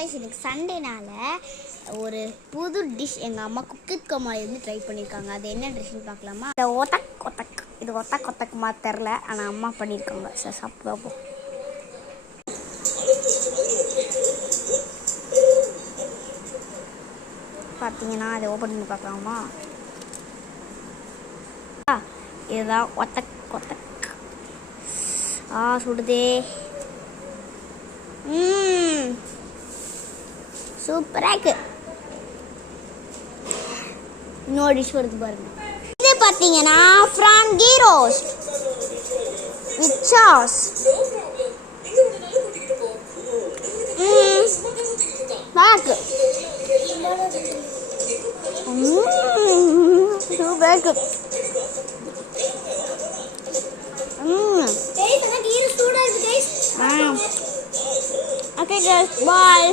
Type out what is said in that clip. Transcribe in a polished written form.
Guys எனக்கு சண்டேனால ஒரு புது டிஷ் எங்கள் அம்மா குக்கித் கோமாளிலேருந்து ட்ரை பண்ணியிருக்காங்க. அது என்ன டிஷ்ஷுன்னு பார்க்கலாமா? இந்த ஒத்தக் இது ஒத்தக்குமா தெரில, ஆனால் அம்மா பண்ணியிருக்காங்க. சார் சாப்பிட்டு பார்ப்போம். பார்த்தீங்கன்னா அதை ஓப்பன் பண்ணி பார்க்கலாமா? இதுதான் ஒத்தக் சுடுதே. சூப்பராக இருக்கு. இன்னொரு டிஷ் வருது பாருங்க. இது பார்த்தீங்கன்னா prawn ghee roast with sauce. பாக்கு சூப்பராக இருக்கு. Okay guys, bye.